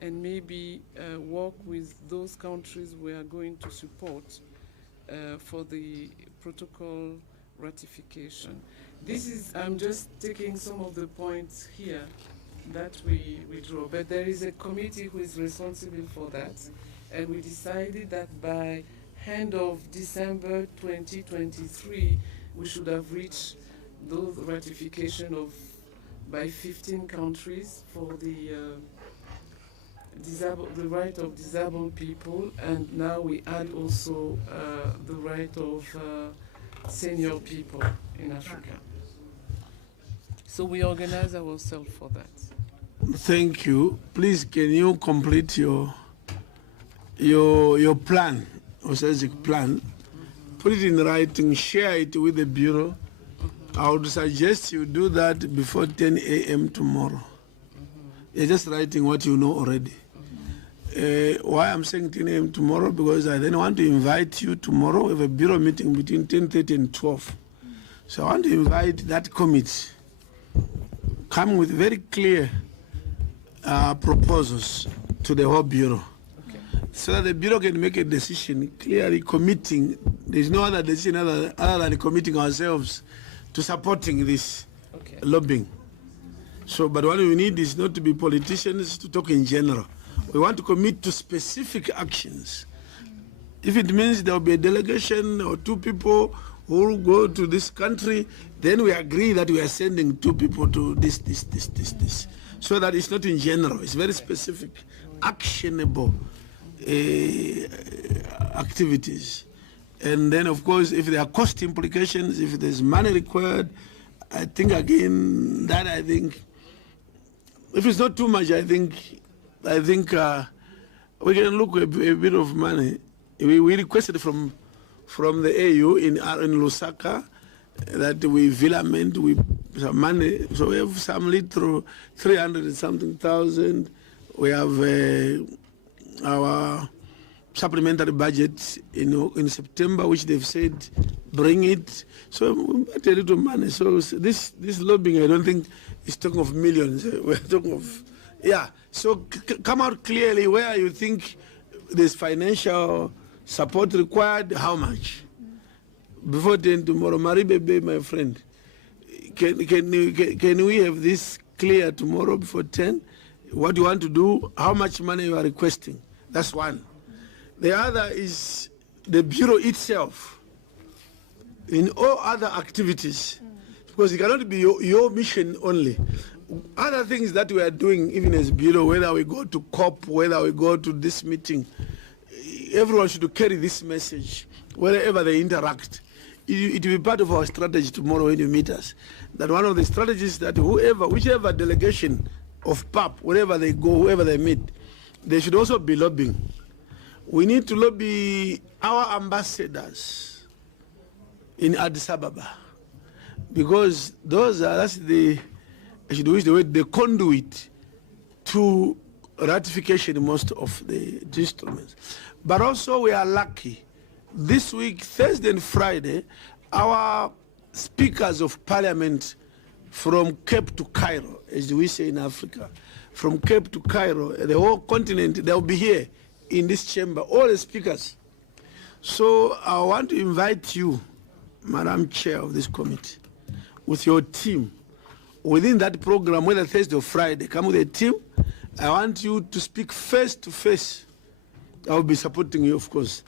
and maybe work with those countries we are going to support for the protocol ratification. I'm just taking some of the points here that we draw, but there is a committee who is responsible for that, and we decided that by end of December 2023, we should have reached those ratification of by 15 countries for the right of disabled people, and now we add also the right of senior people in Africa. So we organize ourselves for that. Thank you. Please, can you complete your plan, or strategic plan? Put it in writing, share it with the Bureau. I would suggest you do that before 10 a.m. tomorrow. You're just writing what you know already. Why I'm saying 10 a.m. tomorrow? Because I then want to invite you tomorrow. We have a Bureau meeting between 10:30 and 12. So I want to invite that committee. Come with very clear proposals to the whole Bureau. So that the Bureau can make a decision clearly committing. There's no other decision other than committing ourselves to supporting this lobbying. So, but what we need is not to be politicians to talk in general. We want to commit to specific actions. If it means there will be a delegation or 2 people who will go to this country, then we agree that we are sending 2 people to this. So that it's not in general, it's very specific, actionable activities. And then, of course, if there are cost implications, if there's money required, I think if it's not too much, I think we can look a bit of money. We requested from the AU in Lusaka that we filament with some money. So we have some little 300 and something thousand. We have our supplementary budget in September, which they've said bring it. So we got a little money. So this lobbying, I don't think is talking of millions. We're talking of, So come out clearly where you think there's financial support required, how much. Before 10 tomorrow, Marie Bebe, my friend, can we have this clear tomorrow before 10? What you want to do, how much money you are requesting. That's one. The other is the Bureau itself in all other activities, because it cannot be your mission only. Other things that we are doing, even as Bureau, whether we go to COP, whether we go to this meeting, everyone should carry this message wherever they interact. It will be part of our strategy tomorrow when you meet us. That one of the strategies that whichever delegation of PAP, wherever they go, whoever they meet, they should also be lobbying. We need to lobby our ambassadors in Addis Ababa, because that's the conduit to ratification most of the instruments. But also we are lucky. This week, Thursday and Friday, our speakers of parliament from Cape to Cairo, as we say in Africa, from Cape to Cairo, the whole continent, they'll be here in this chamber, all the speakers. So I want to invite you, Madam Chair of this committee, with your team, within that program, whether Thursday or Friday, come with a team. I want you to speak face to face. I will be supporting you, of course.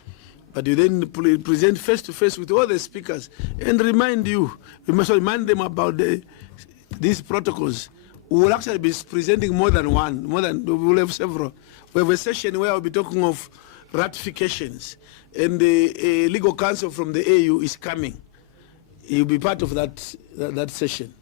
But you then present face to face with all the speakers and remind you, we must remind them about these protocols. We will actually be presenting more than one, we will have several. We have a session where we'll be talking of ratifications, and the legal counsel from the AU is coming. He'll be part of that session.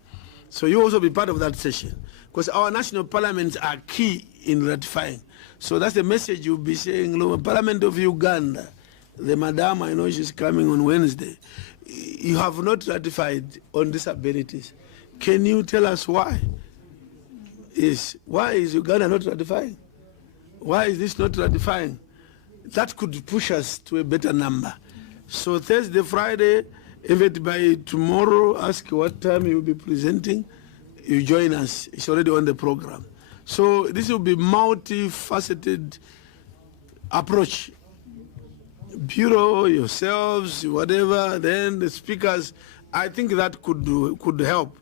So you also be part of that session, because our national parliaments are key in ratifying. So that's the message you'll be saying. Parliament of Uganda, the madam, I know she's coming on Wednesday. You have not ratified on disabilities. Can you tell us why? Why is Uganda not ratifying? Why is this not ratifying? That could push us to a better number. So Thursday, Friday, if by tomorrow, ask what time you'll be presenting, you join us. It's already on the program. So this will be multifaceted approach. Bureau, yourselves, whatever, then the speakers, I think that could help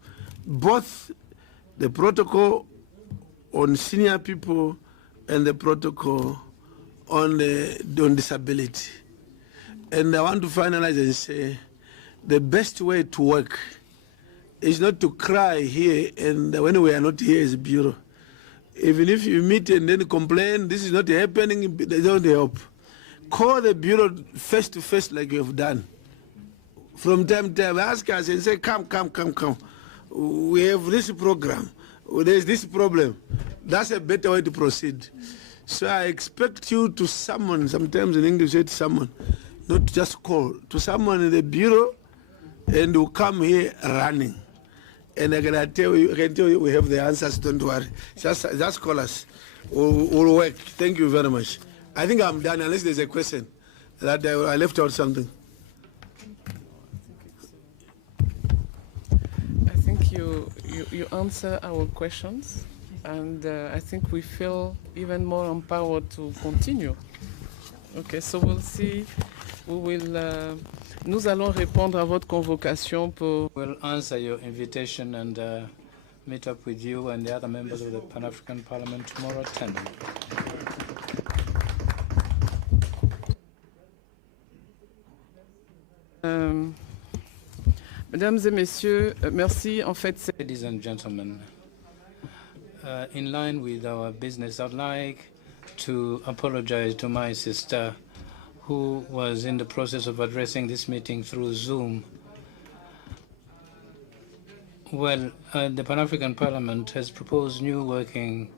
both the protocol on senior people and the protocol on disability. And I want to finalize and say the best way to work is not to cry here and when we are not here as a bureau. Even if you meet and then complain, this is not happening, they don't help. Call the bureau face to face like you have done. From time to time, ask us and say, come. We have this program. There's this problem. That's a better way to proceed. So I expect you to summon, sometimes in English say to someone, not just call, to someone in the bureau and who come here running. And I can tell you we have the answers, don't worry. Just call us. We'll work. Thank you very much. I think I'm done unless there's a question that I left out something. I think you answer our questions, and I think we feel even more empowered to continue. Okay, so we'll see. Nous allons répondre à votre convocation pour. We'll answer your invitation and meet up with you and the other members of the Pan-African Parliament tomorrow at 10. Mesdames et messieurs, merci. En fait, Ladies and gentlemen, in line with our business, I'd like to apologize to my sister who was in the process of addressing this meeting through Zoom. Well, the Pan-African Parliament has proposed new working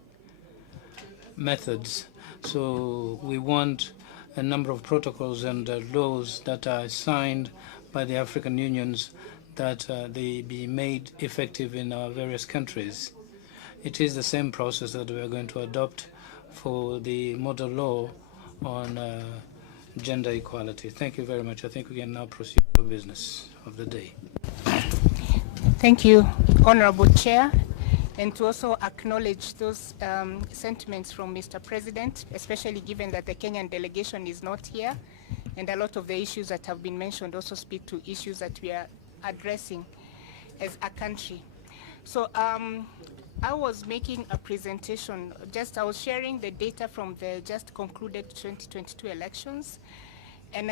methods. So we want a number of protocols and laws that are signed by the African unions that they be made effective in our various countries. It is the same process that we are going to adopt for the model law on gender equality. Thank you very much. I think we can now proceed to business of the day. Thank you, Honorable Chair, and to also acknowledge those sentiments from Mr. President, especially given that the Kenyan delegation is not here, and a lot of the issues that have been mentioned also speak to issues that we are addressing as a country. So I was making a presentation, I was sharing the data from the just concluded 2022 elections. And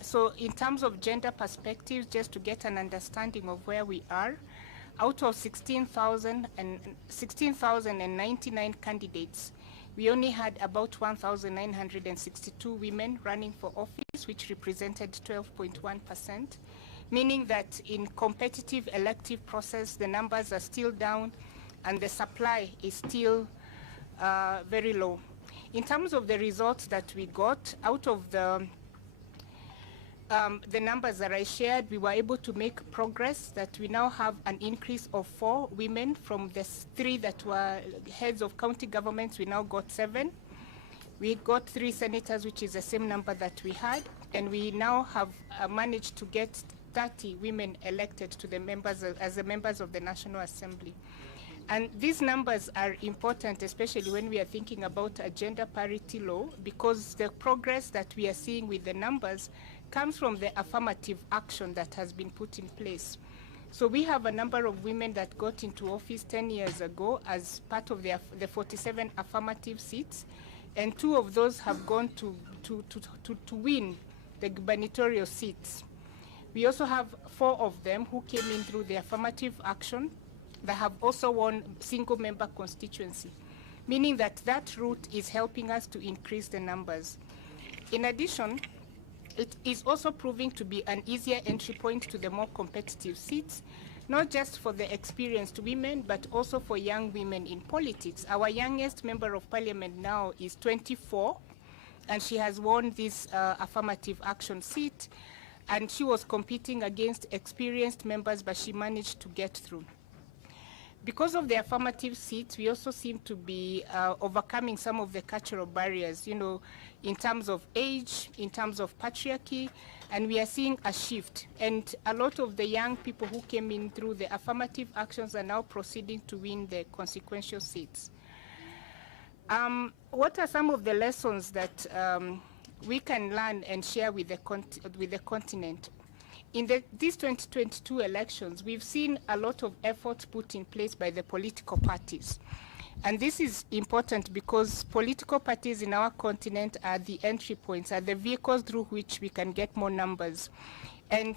so in terms of gender perspectives, just to get an understanding of where we are, out of 16,099 candidates, we only had about 1,962 women running for office, which represented 12.1%, meaning that in competitive elective process, the numbers are still down and the supply is still very low. In terms of the results that we got, out of the numbers that I shared, we were able to make progress that we now have an increase of 4 women from the 3 that were heads of county governments. We now got 7. We got 3 senators, which is the same number that we had, and we now have managed to get 30 women elected to the members as the members of the National Assembly. And these numbers are important, especially when we are thinking about a gender parity law, because the progress that we are seeing with the numbers comes from the affirmative action that has been put in place. So we have a number of women that got into office 10 years ago as part of the 47 affirmative seats, and 2 of those have gone to win the gubernatorial seats. We also have 4 of them who came in through the affirmative action that have also won single-member constituency, meaning that that route is helping us to increase the numbers. In addition, it is also proving to be an easier entry point to the more competitive seats, not just for the experienced women, but also for young women in politics. Our youngest member of parliament now is 24, and she has won this affirmative action seat, and she was competing against experienced members, but she managed to get through. Because of the affirmative seats, we also seem to be overcoming some of the cultural barriers, in terms of age, in terms of patriarchy, and we are seeing a shift. And a lot of the young people who came in through the affirmative actions are now proceeding to win the consequential seats. What are some of the lessons that we can learn and share with the continent? In these 2022 elections, we've seen a lot of effort put in place by the political parties. And this is important because political parties in our continent are the entry points, are the vehicles through which we can get more numbers. And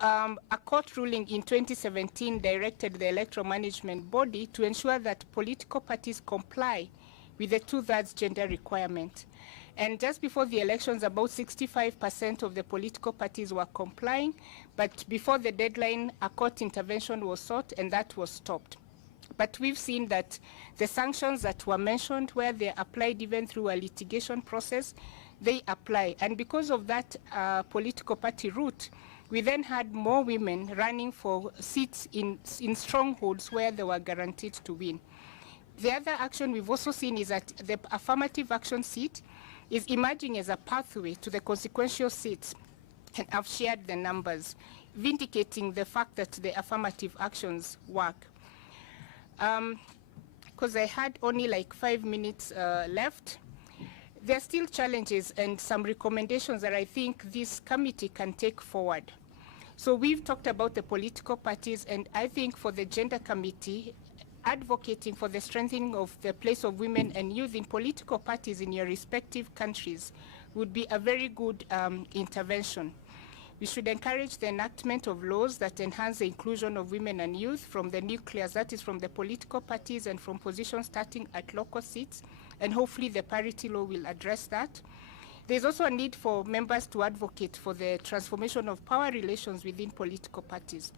a court ruling in 2017 directed the Electoral Management Body to ensure that political parties comply with the 2/3 gender requirement. And just before the elections, about 65% of the political parties were complying, but before the deadline, a court intervention was sought and that was stopped. But we've seen that the sanctions that were mentioned, where they applied even through a litigation process, they apply. And because of that political party route, we then had more women running for seats in strongholds where they were guaranteed to win. The other action we've also seen is that the affirmative action seat is emerging as a pathway to the consequential seats. And I've shared the numbers, vindicating the fact that the affirmative actions work. Because I had only like 5 minutes left, there are still challenges and some recommendations that I think this committee can take forward. So we've talked about the political parties, and I think for the Gender Committee, advocating for the strengthening of the place of women and youth in political parties in your respective countries would be a very good intervention. We should encourage the enactment of laws that enhance the inclusion of women and youth from the nucleus, that is from the political parties and from positions starting at local seats, and hopefully the parity law will address that. There's also a need for members to advocate for the transformation of power relations within political parties.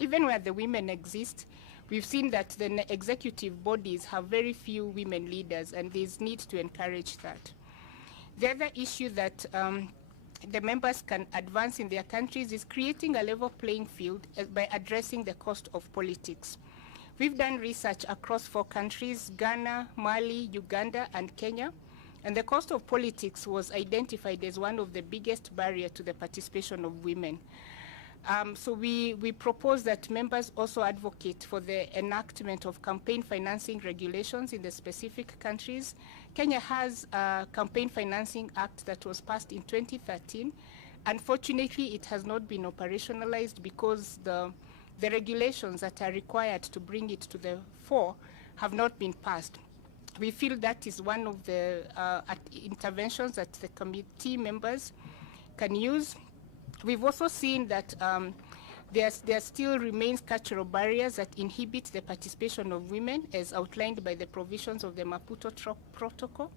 Even where the women exist, we've seen that the executive bodies have very few women leaders, and there's need to encourage that. The other issue that the members can advance in their countries is creating a level playing field by addressing the cost of politics. We've done research across 4 countries, Ghana, Mali, Uganda, and Kenya, and the cost of politics was identified as one of the biggest barriers to the participation of women. So we propose that members also advocate for the enactment of campaign financing regulations in the specific countries. Kenya has a Campaign Financing Act that was passed in 2013. Unfortunately, it has not been operationalized because the regulations that are required to bring it to the fore have not been passed. We feel that is one of the interventions that the committee members can use. We've also seen that there still remains cultural barriers that inhibit the participation of women as outlined by the provisions of the Maputo Protocol.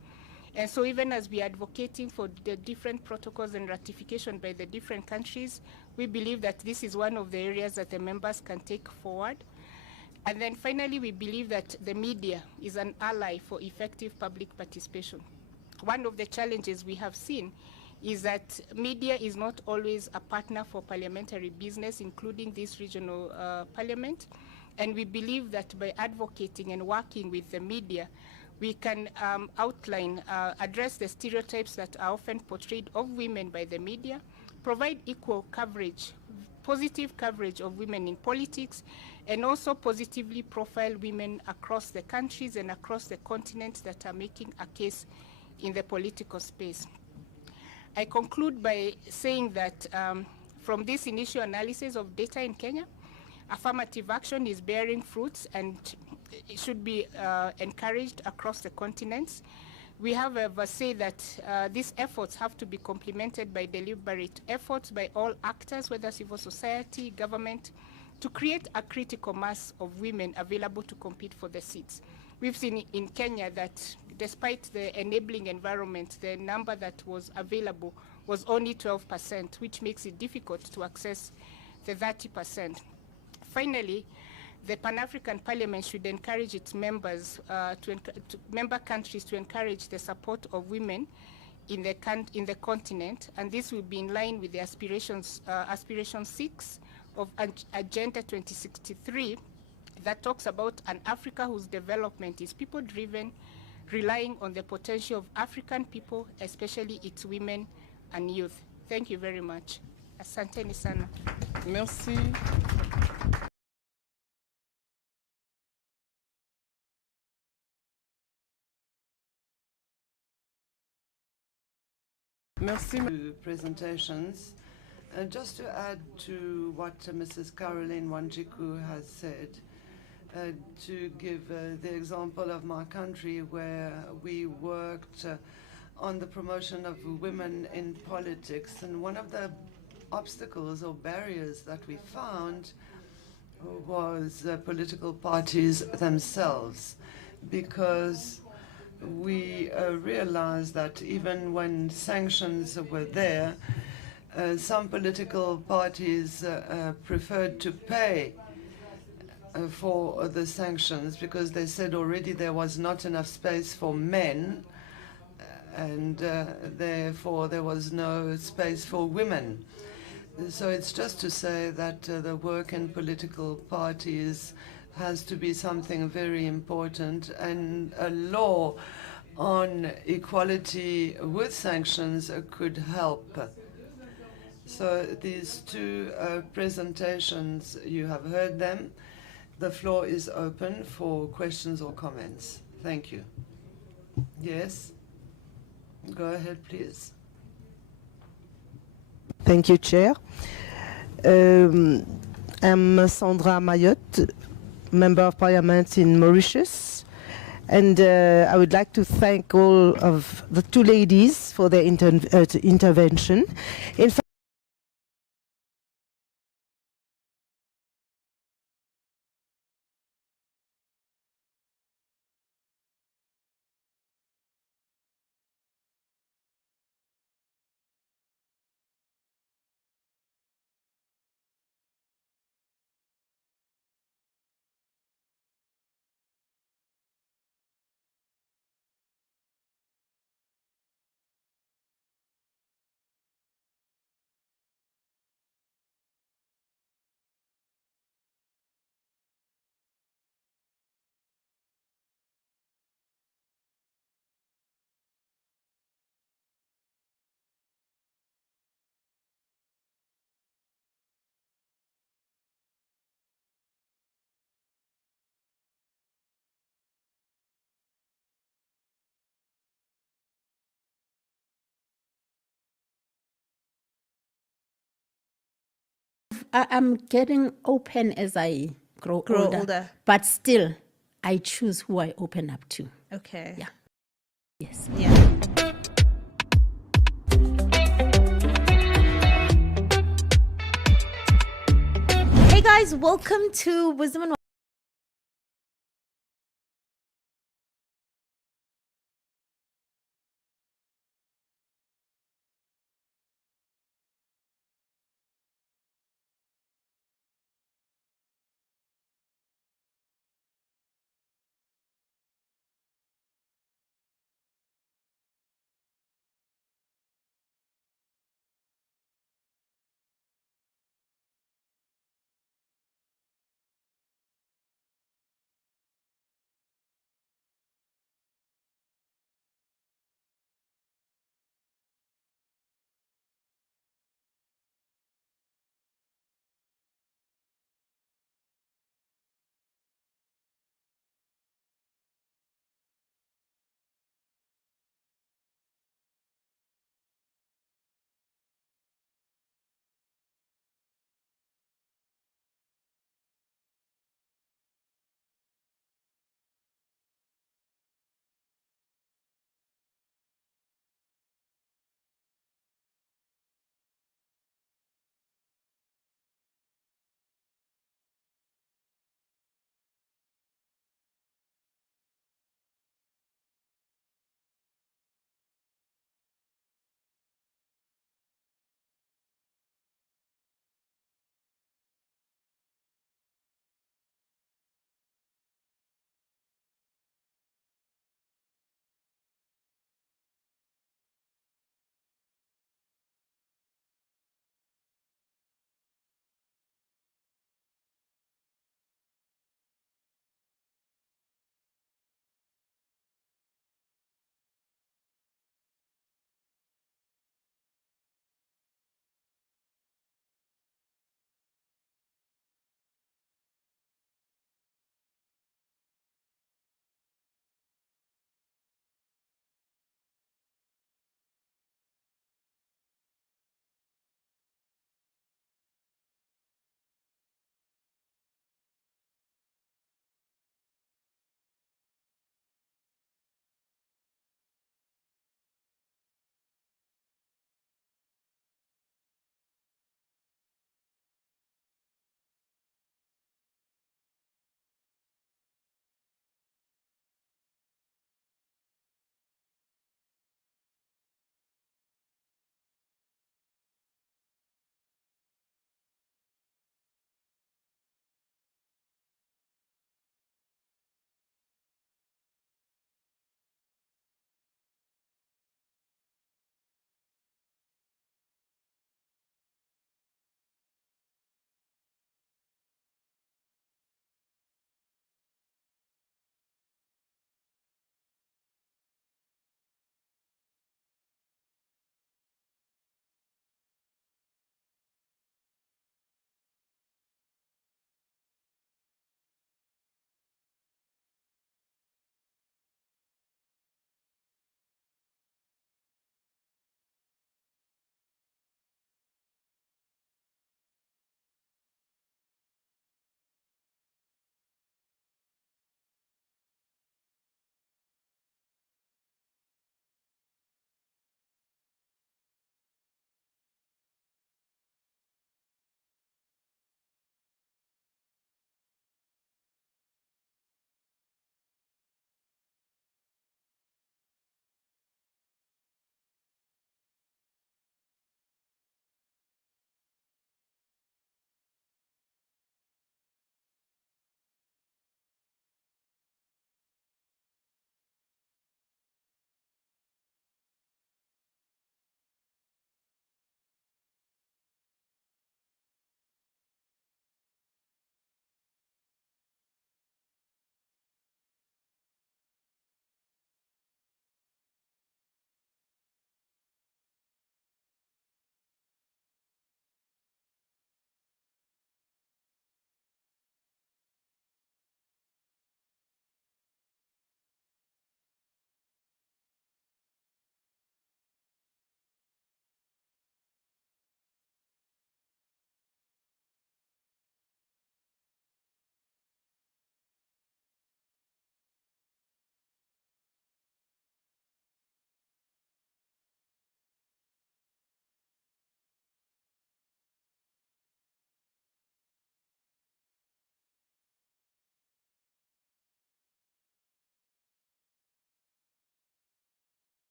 And so even as we are advocating for the different protocols and ratification by the different countries, we believe that this is one of the areas that the members can take forward. And then finally, we believe that the media is an ally for effective public participation. One of the challenges we have seen is that media is not always a partner for parliamentary business, including this regional parliament. And we believe that by advocating and working with the media, we can address the stereotypes that are often portrayed of women by the media, provide equal coverage, positive coverage of women in politics, and also positively profile women across the countries and across the continent that are making a case in the political space. I conclude by saying that from this initial analysis of data in Kenya, affirmative action is bearing fruits and it should be encouraged across the continents. We however say that these efforts have to be complemented by deliberate efforts by all actors, whether civil society, government, to create a critical mass of women available to compete for the seats. We've seen in Kenya that despite the enabling environment, the number that was available was only 12%, which makes it difficult to access the 30%. Finally, the Pan-African Parliament should encourage its members, member countries to encourage the support of women in the continent, and this will be in line with the aspirations, Aspiration 6 of Agenda 2063, that talks about an Africa whose development is people-driven, relying on the potential of African people, especially its women and youth. Thank you very much. Asanteni sana. Merci. Merci. Presentations. Just to add to what Mrs. Caroline Wanjiku has said, to give the example of my country where we worked on the promotion of women in politics, and one of the obstacles or barriers that we found was political parties themselves, because we realized that even when sanctions were there, some political parties preferred to pay for the sanctions because they said already there was not enough space for men, and therefore there was no space for women. So it's just to say that the work in political parties has to be something very important, and a law on equality with sanctions could help. So these two presentations, you have heard them. The floor is open for questions or comments. Thank you. Yes? Go ahead, please. Thank you, Chair. I'm Sandra Mayotte, Member of Parliament in Mauritius, and I would like to thank all of the two ladies for their intervention. In fact, I'm getting open as I grow older, but still, I choose who I open up to. Okay. Yeah. Yes. Yeah. Hey guys, welcome to Wisdom and